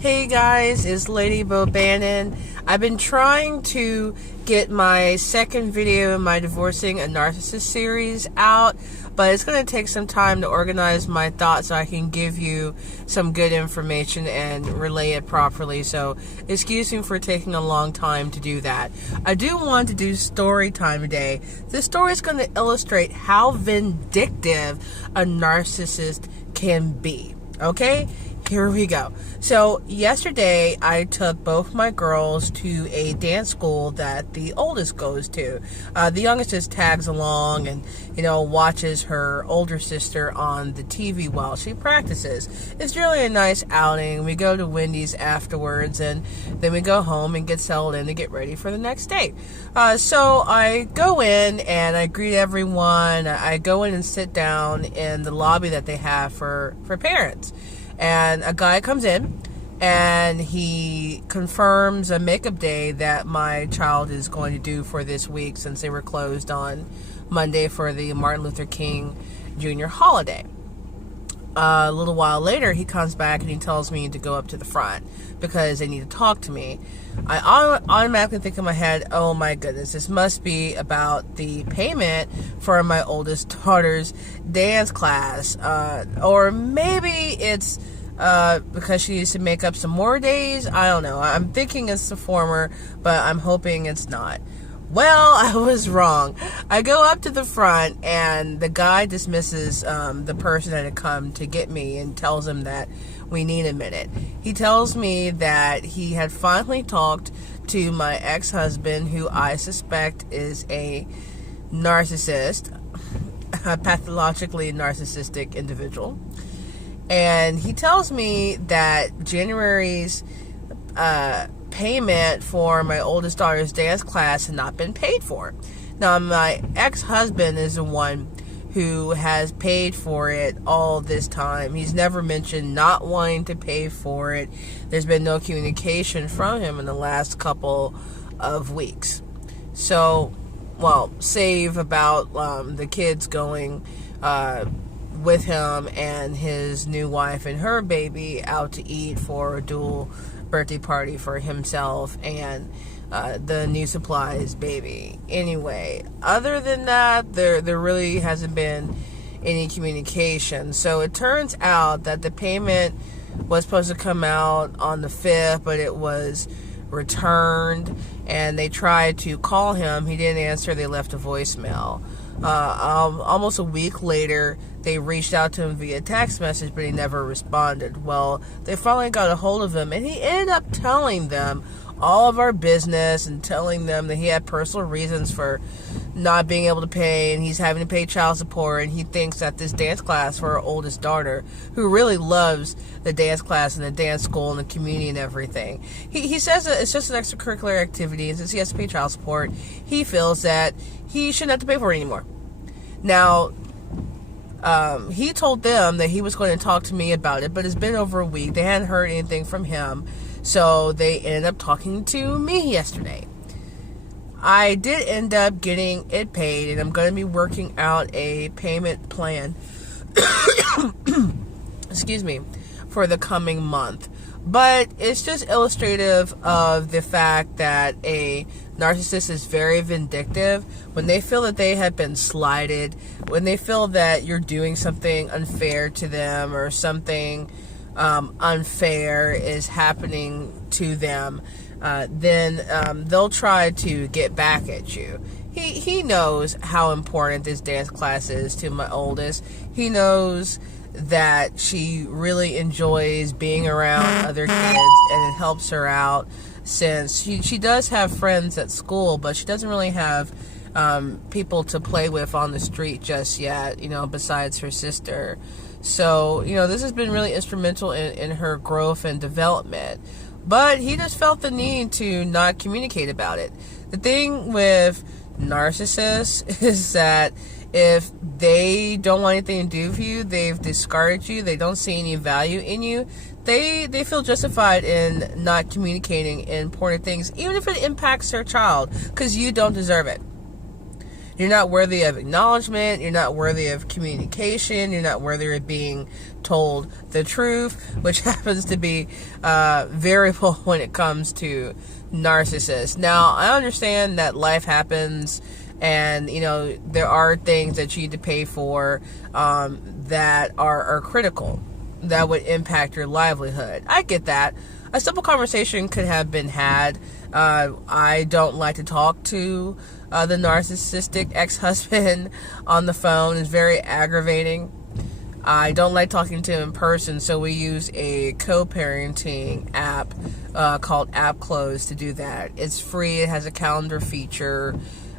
Hey guys, it's Lady Bo Bannon. I've been trying to get my second video in my Divorcing a Narcissist series out, but it's going to take some time to organize my thoughts so I can give you some good information and relay it properly. So excuse me for taking a long time to do that. I do want to do story time today. This story is going to illustrate how vindictive a narcissist can be. Okay? Here we go. So yesterday I took both my girls to a dance school that the oldest goes to. The youngest just tags along and, watches her older sister on the TV while she practices. It's really a nice outing. We go to Wendy's afterwards and then we go home and get settled in to get ready for the next day. So I go in and I greet everyone. I go in and sit down in the lobby that they have for parents. And a guy comes in and he confirms a makeup day that my child is going to do for this week since they were closed on Monday for the Martin Luther King Jr. holiday. A little while later, he comes back and he tells me to go up to the front because they need to talk to me. I automatically think in my head, oh my goodness, this must be about the payment for my oldest daughter's dance class. Or maybe it's because she needs to make up some more days. I don't know. I'm thinking it's the former, but I'm hoping it's not. Well, I was wrong. I go up to the front and the guy dismisses the person that had come to get me and tells him that we need a minute. He tells me that he had finally talked to my ex-husband, who I suspect is a narcissist, a pathologically narcissistic individual. And he tells me that January's payment for my oldest daughter's dance class had not been paid for. Now, my ex-husband is the one who has paid for it all this time. He's never mentioned not wanting to pay for it. There's been no communication from him in the last couple of weeks. So, save about the kids going with him and his new wife and her baby out to eat for a dual birthday party for himself and the new supplies baby. Anyway, other than that, there really hasn't been any communication. So it turns out that the payment was supposed to come out on the 5th, but it was returned, and they tried to call him. He didn't answer. They left a voicemail. Almost a week later, they reached out to him via text message, but he never responded. Well, they finally got a hold of him, and he ended up telling them all of our business and telling them that he had personal reasons for not being able to pay, and he's having to pay child support, and he thinks that this dance class for our oldest daughter, who really loves the dance class and the dance school and the community and everything, he says that it's just an extracurricular activity, and since he has to pay child support, he feels that he shouldn't have to pay for it anymore. Now, he told them that he was going to talk to me about it, but it's been over a week. They hadn't heard anything from him, so they ended up talking to me yesterday. I did end up getting it paid, and I'm going to be working out a payment plan excuse me, for the coming month. But it's just illustrative of the fact that a narcissist is very vindictive. When they feel that they have been slighted, when they feel that you're doing something unfair to them or something unfair is happening to them, then they'll try to get back at you. He knows how important this dance class is to my oldest. He knows that she really enjoys being around other kids, and it helps her out since she does have friends at school, but she doesn't really have people to play with on the street just yet, besides her sister. So, this has been really instrumental in her growth and development. But he just felt the need to not communicate about it. The thing with narcissists is that if they don't want anything to do with you, they've discarded you, they don't see any value in you, they feel justified in not communicating important things, even if it impacts their child, because you don't deserve it. You're not worthy of acknowledgement. You're not worthy of communication. You're not worthy of being told the truth, which happens to be variable when it comes to narcissists. Now, I understand that life happens, and there are things that you need to pay for that are critical, that would impact your livelihood. I get that. A simple conversation could have been had. I don't like to talk to the narcissistic ex-husband on the phone. It's very aggravating. I don't like talking to him in person, so we use a co-parenting app called App Close to do that. It's free. It has a calendar feature.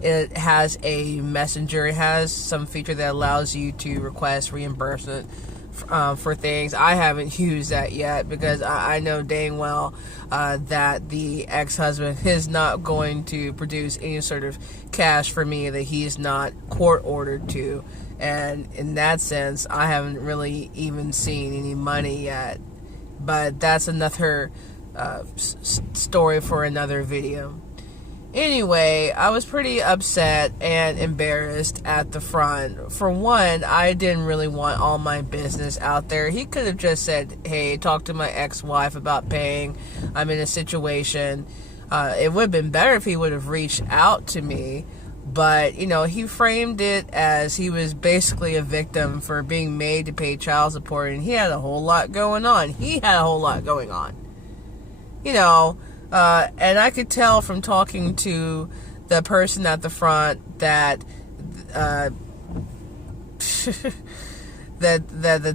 It has a messenger. It has some feature that allows you to request reimbursement for things. I haven't used that yet because I know dang well that the ex-husband is not going to produce any sort of cash for me that he's not court ordered to. And in that sense, I haven't really even seen any money yet. But that's another story for another video. Anyway, I was pretty upset and embarrassed at the front. For one, I didn't really want all my business out there. He could have just said, hey, talk to my ex-wife about paying. I'm in a situation. It would have been better if he would have reached out to me. But, he framed it as he was basically a victim for being made to pay child support. And he had a whole lot going on. And I could tell from talking to the person at the front that that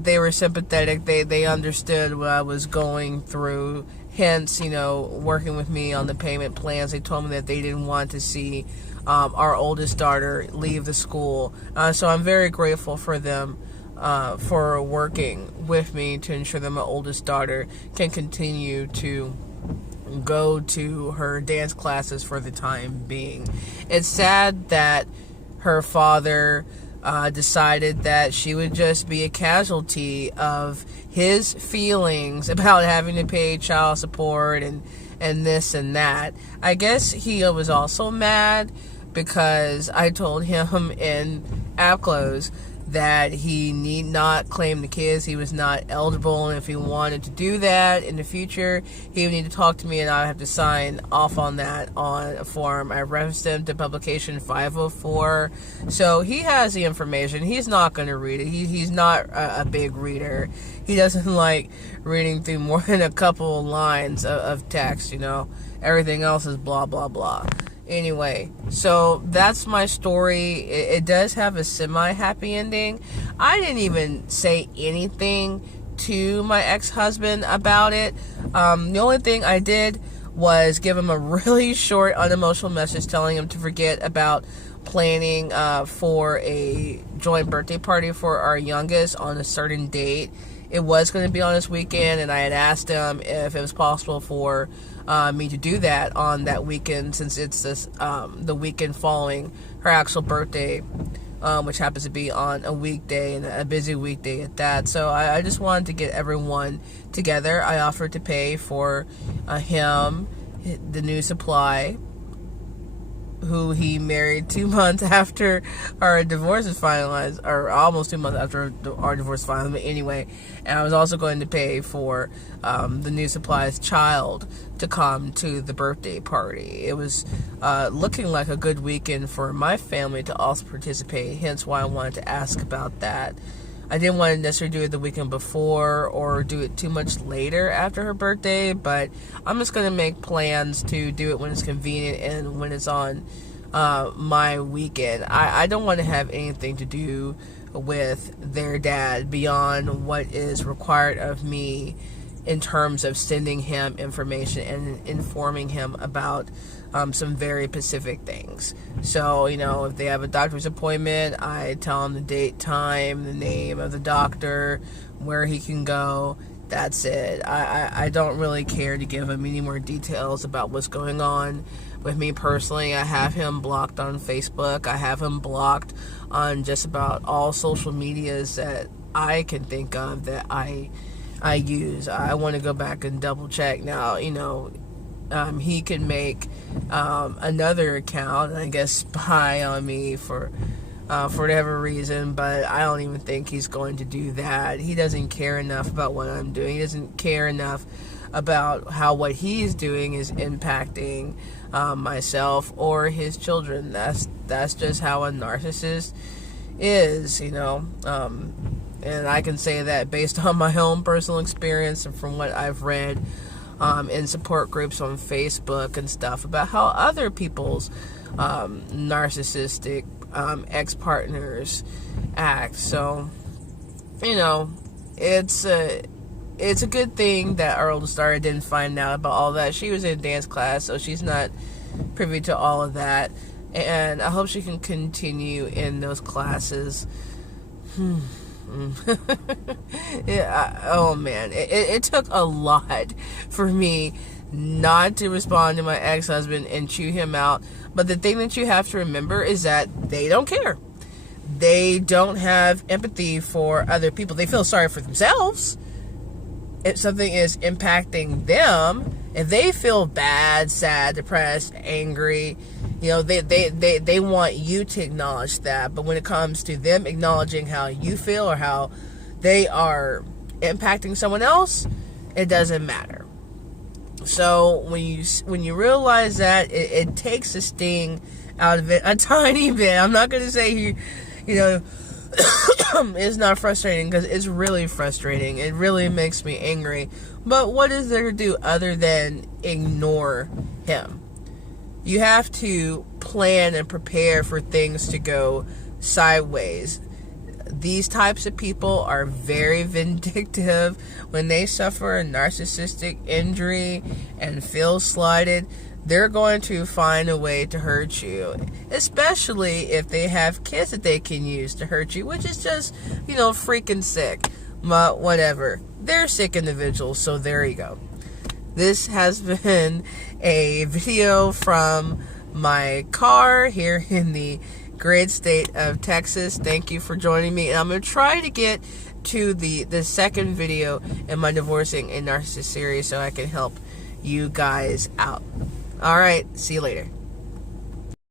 they were sympathetic. They understood what I was going through. Hence, working with me on the payment plans. They told me that they didn't want to see our oldest daughter leave the school. So I'm very grateful for them for working with me to ensure that my oldest daughter can continue to go to her dance classes for the time being. It's sad that her father decided that she would just be a casualty of his feelings about having to pay child support and this and that. I guess he was also mad because I told him in App Close that he need not claim the kids. He was not eligible, and if he wanted to do that in the future, he would need to talk to me, and I would have to sign off on that on a form. I referenced him to publication 504, so he has the information. He's not going to read it. He's not a big reader. He doesn't like reading through more than a couple lines of text, Everything else is blah, blah, blah. Anyway, so that's my story. It does have a semi-happy ending. I didn't even say anything to my ex-husband about it. The only thing I did was give him a really short, unemotional message telling him to forget about planning for a joint birthday party for our youngest on a certain date. It was going to be on this weekend, and I had asked him if it was possible for me to do that on that weekend, since it's the weekend following her actual birthday, which happens to be on a weekday, and a busy weekday at that. So I just wanted to get everyone together. I offered to pay for him, the new supply, who he married 2 months after our divorce is finalized, or almost 2 months after our divorce is finalized, but anyway. And I was also going to pay for the new supply's child to come to the birthday party. It was looking like a good weekend for my family to also participate, hence why I wanted to ask about that. I didn't want to necessarily do it the weekend before or do it too much later after her birthday, but I'm just going to make plans to do it when it's convenient and when it's on my weekend. I don't want to have anything to do with their dad beyond what is required of me in terms of sending him information and informing him about some very specific things. So, if they have a doctor's appointment, I tell them the date, time, the name of the doctor, where he can go. That's it. I don't really care to give him any more details about what's going on with me personally. I have him blocked on Facebook. I have him blocked on just about all social medias that I can think of that I use. I want to go back and double check now. he can make another account and I guess spy on me for whatever reason, but I don't even think he's going to do that. He doesn't care enough about what I'm doing. He doesn't care enough about how what he's doing is impacting myself or his children. That's just how a narcissist is, you know. And I can say that based on my own personal experience and from what I've read in support groups on Facebook and stuff about how other people's narcissistic ex-partners act. So, you know, it's a good thing that our oldest daughter didn't find out about all that. She was in dance class, so she's not privy to all of that. And I hope she can continue in those classes. Yeah, oh man, it took a lot for me not to respond to my ex-husband and chew him out. But the thing that you have to remember is that they don't care. They don't have empathy for other people. They feel sorry for themselves. If something is impacting them, if they feel bad, sad, depressed, angry, you know, they want you to acknowledge that. But when it comes to them acknowledging how you feel or how they are impacting someone else, it doesn't matter. So when you realize that, it takes the sting out of it a tiny bit. I'm not going to say you know it's not frustrating, because it's really frustrating. It really makes me angry. But what is there to do other than ignore him? You have to plan and prepare for things to go sideways. These types of people are very vindictive. When they suffer a narcissistic injury and feel slighted, they're going to find a way to hurt you, especially if they have kids that they can use to hurt you, which is just, you know, freaking sick. But whatever. They're sick individuals, so there you go. This has been a video from my car here in the great state of Texas. Thank you for joining me. And I'm going to try to get to the second video in my Divorcing a Narcissist series so I can help you guys out. All right, see you later.